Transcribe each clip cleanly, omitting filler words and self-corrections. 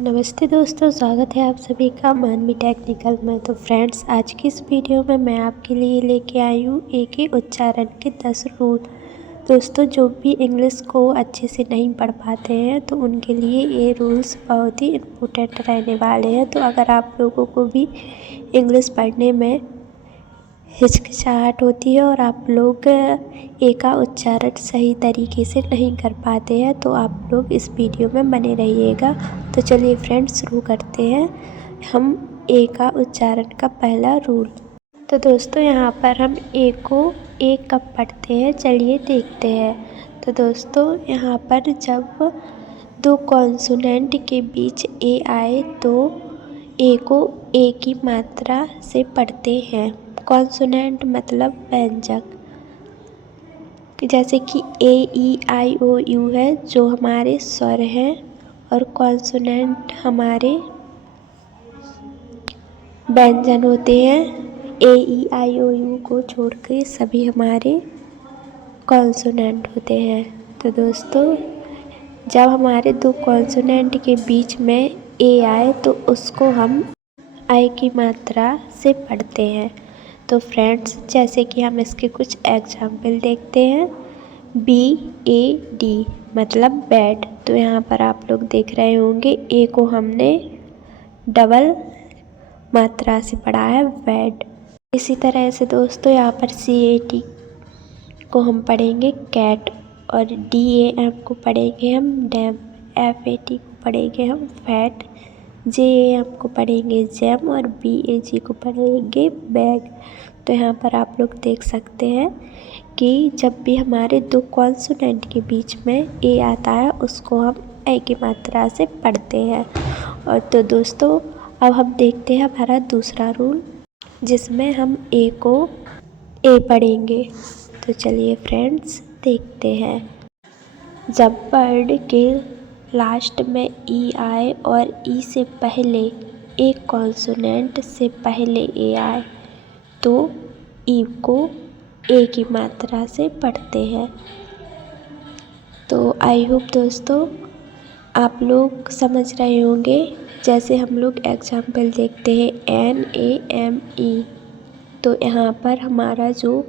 नमस्ते दोस्तों, स्वागत है आप सभी का मानवी टेक्निकल में। तो फ्रेंड्स, आज की इस वीडियो में मैं आपके लिए लेके आई हूँ एक ही उच्चारण के 10 रूल। दोस्तों, जो भी इंग्लिश को अच्छे से नहीं पढ़ पाते हैं तो उनके लिए ये रूल्स बहुत ही इम्पोर्टेंट रहने वाले हैं। तो अगर आप लोगों को भी इंग्लिश पढ़ने में हिचकिचाहट होती है और आप लोग ए का उच्चारण सही तरीके से नहीं कर पाते हैं तो आप लोग इस वीडियो में बने रहिएगा। तो चलिए फ्रेंड्स, शुरू करते हैं हम ए का उच्चारण का पहला रूल। तो दोस्तों, यहाँ पर हम ए को ए कब पढ़ते हैं, चलिए देखते हैं। तो दोस्तों, यहाँ पर जब दो कॉन्सोनेंट के बीच ए आए तो ए को ए की मात्रा से पढ़ते हैं। कॉन्सोनेंट मतलब व्यंजक, जैसे कि ए ई आई ओ यू है जो हमारे स्वर हैं, और कॉन्सोनेंट हमारे व्यंजन होते हैं। ए ई आई ओ यू को छोड़ के सभी हमारे कॉन्सोनेंट होते हैं। तो दोस्तों, जब हमारे दो कॉन्सोनेंट के बीच में ए आए तो उसको हम आई की मात्रा से पढ़ते हैं। तो फ्रेंड्स, जैसे कि हम इसके कुछ एग्जाम्पल देखते हैं। BAD मतलब बैड। तो यहाँ पर आप लोग देख रहे होंगे ए को हमने डबल मात्रा से पढ़ा है, बैड। इसी तरह से दोस्तों, यहाँ पर CAT को हम पढ़ेंगे कैट, और DAM को पढ़ेंगे हम डैम, FAT को पढ़ेंगे हम फैट, JAM को पढ़ेंगे जैम, और BAG को पढ़ेंगे बैग। तो यहाँ पर आप लोग देख सकते हैं कि जब भी हमारे दो कॉन्सोनेंट के बीच में ए आता है उसको हम ए की मात्रा से पढ़ते हैं। और तो दोस्तों, अब हम देखते हैं हमारा दूसरा रूल, जिसमें हम ए को ए पढ़ेंगे। तो चलिए फ्रेंड्स, देखते हैं। जब वर्ड के लास्ट में ई आए और ई से पहले एक कॉन्सोनेंट से पहले ए आए तो ई को ए की मात्रा से पढ़ते हैं। तो आई होप दोस्तों आप लोग समझ रहे होंगे। जैसे हम लोग एग्जाम्पल देखते हैं NAME। तो यहाँ पर हमारा जो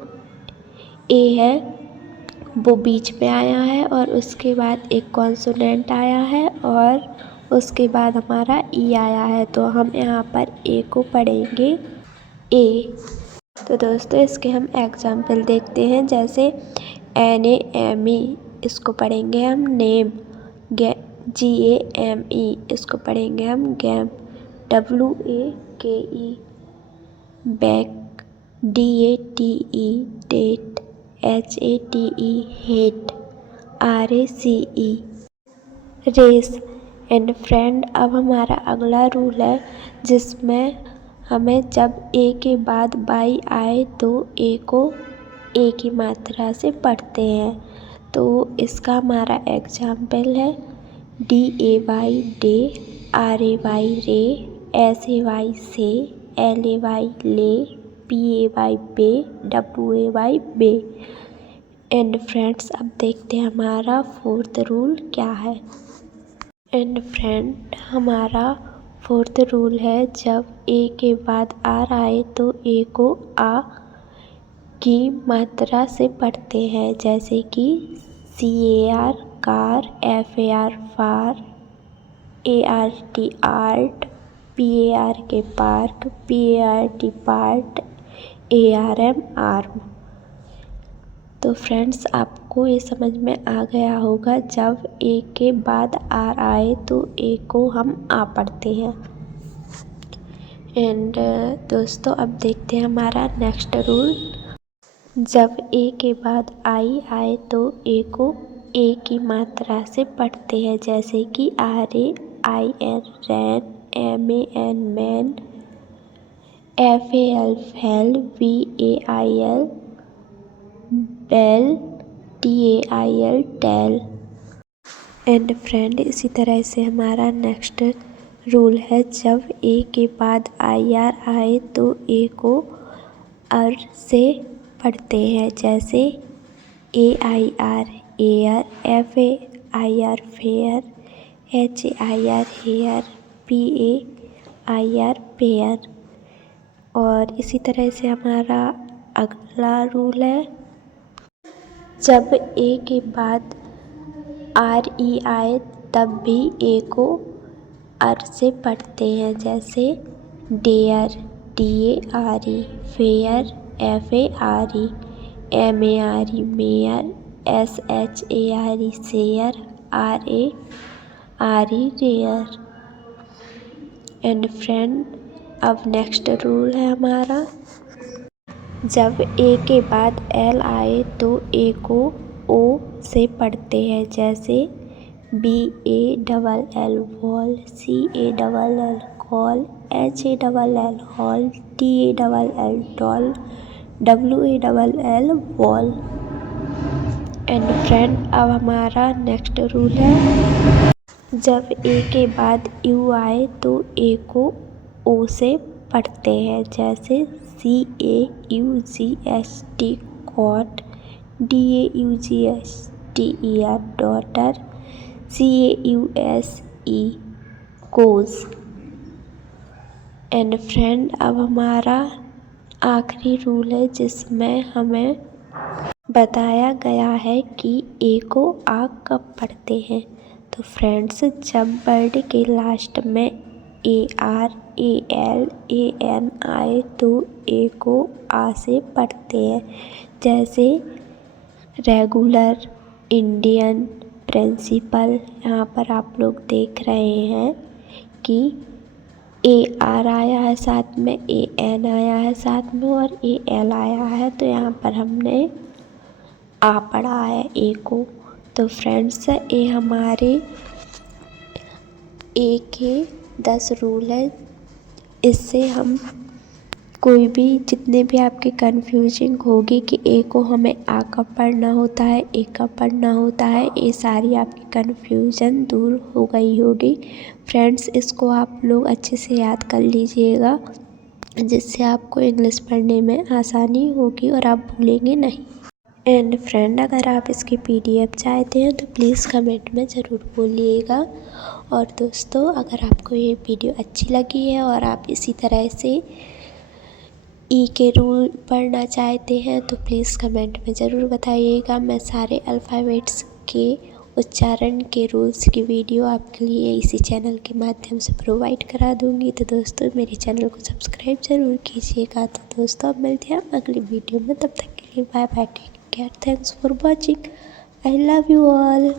ए है वो बीच में आया है और उसके बाद एक कॉन्सोनेंट आया है और उसके बाद हमारा ई आया है। तो हम यहाँ पर ए को पढ़ेंगे ए। तो दोस्तों, इसके हम एग्जाम्पल देखते हैं। जैसे NAME, इसको पढ़ेंगे हम नेम। GAME, इसको पढ़ेंगे हम game. WAKE, back. DATE, date. HATE, hate. RACE, race. And friend, अब हमारा अगला रूल है जिसमें हमें जब ए के बाद बाई आए तो ए को ए की मात्रा से पढ़ते हैं। तो इसका हमारा एग्जाम्पल है DAY, day. RAY, ray. SAY, say. LAY, lay. PAY, pay. WAY, bay. And friends, अब देखते हैं हमारा फोर्थ रूल क्या है। एंड फ्रेंड, हमारा फोर्थ रूल है जब ए के बाद आर आए तो ए को आ की मात्रा से पढ़ते हैं। जैसे कि CAR, कार। FAR, फार। ART, art. PARK, park. PART, part. ARM, arm. तो फ्रेंड्स, आपको ये समझ में आ गया होगा, जब ए के बाद आर आए तो ए को हम आ पढ़ते हैं। एंड दोस्तों, अब देखते हैं हमारा नेक्स्ट रूल। जब ए के बाद आई आए तो ए को ए की मात्रा से पढ़ते हैं। जैसे कि RAIN, rain. MAN, man. FAL, fail. BAIL, bail. TAIL, tail. And friend, इसी तरह से हमारा नेक्स्ट रूल है जब ए के बाद IR आए तो ए को अर से पढ़ते हैं। जैसे AIR, air. FAIR, fair. HAIR, hair. PAIR pair. और इसी तरह से हमारा अगला रूल है, जब ए के बाद RE आए तब भी ए को अर से पढ़ते हैं, जैसे dare DARE, fare FARE, MARE mare, SHARE share, RARE rare. And friend, अब नेक्स्ट रूल है हमारा, जब ए के बाद L आए तो ए को O से पढ़ते हैं, जैसे BALL ball, CALL call, HALL hall, TALL tall, WALL wall. And friend, अब हमारा नेक्स्ट रूल है, जब ए के बाद U आए तो ए को O से पढ़ते हैं, जैसे CAUGST caught, DAUGSTER daughter, CAUSE cause. And friend, अब हमारा आखिरी रूल है जिसमें हमें बताया गया है कि ए को आ कब पढ़ते हैं। तो फ्रेंड्स, जब वर्ड के लास्ट में AR AL AN आए तो ए को आ से पढ़ते हैं, जैसे रेगुलर, इंडियन, प्रिंसिपल। यहाँ पर आप लोग देख रहे हैं कि AR आया है साथ में, AN आया है साथ में और AL आया है, तो यहाँ पर हमने आ पढ़ा है ए को। तो फ्रेंड्स, ये हमारे ए के 10 रूल है। इससे हम कोई भी, जितने भी आपके कन्फ्यूजिंग होगी कि ए को हमें आ कब पढ़ना होता है, ए कब पढ़ना होता है, ये सारी आपकी कन्फ्यूजन दूर हो गई होगी। फ्रेंड्स, इसको आप लोग अच्छे से याद कर लीजिएगा, जिससे आपको इंग्लिश पढ़ने में आसानी होगी और आप भूलेंगे नहीं। एंड फ्रेंड, अगर आप इसकी PDF चाहते हैं तो प्लीज़ कमेंट में ज़रूर बोलिएगा। और दोस्तों, अगर आपको ये वीडियो अच्छी लगी है और आप इसी तरह से ई के रूल पढ़ना चाहते हैं तो प्लीज़ कमेंट में ज़रूर बताइएगा। मैं सारे अल्फ़ाबेट्स के उच्चारण के रूल्स की वीडियो आपके लिए इसी चैनल के माध्यम से प्रोवाइड करा दूँगी। तो दोस्तों, मेरे चैनल को सब्सक्राइब ज़रूर कीजिएगा। तो दोस्तों, अब मिलते हैं अगली वीडियो में, तब तक के लिए bye bye, take care, thanks for watching, I love you all.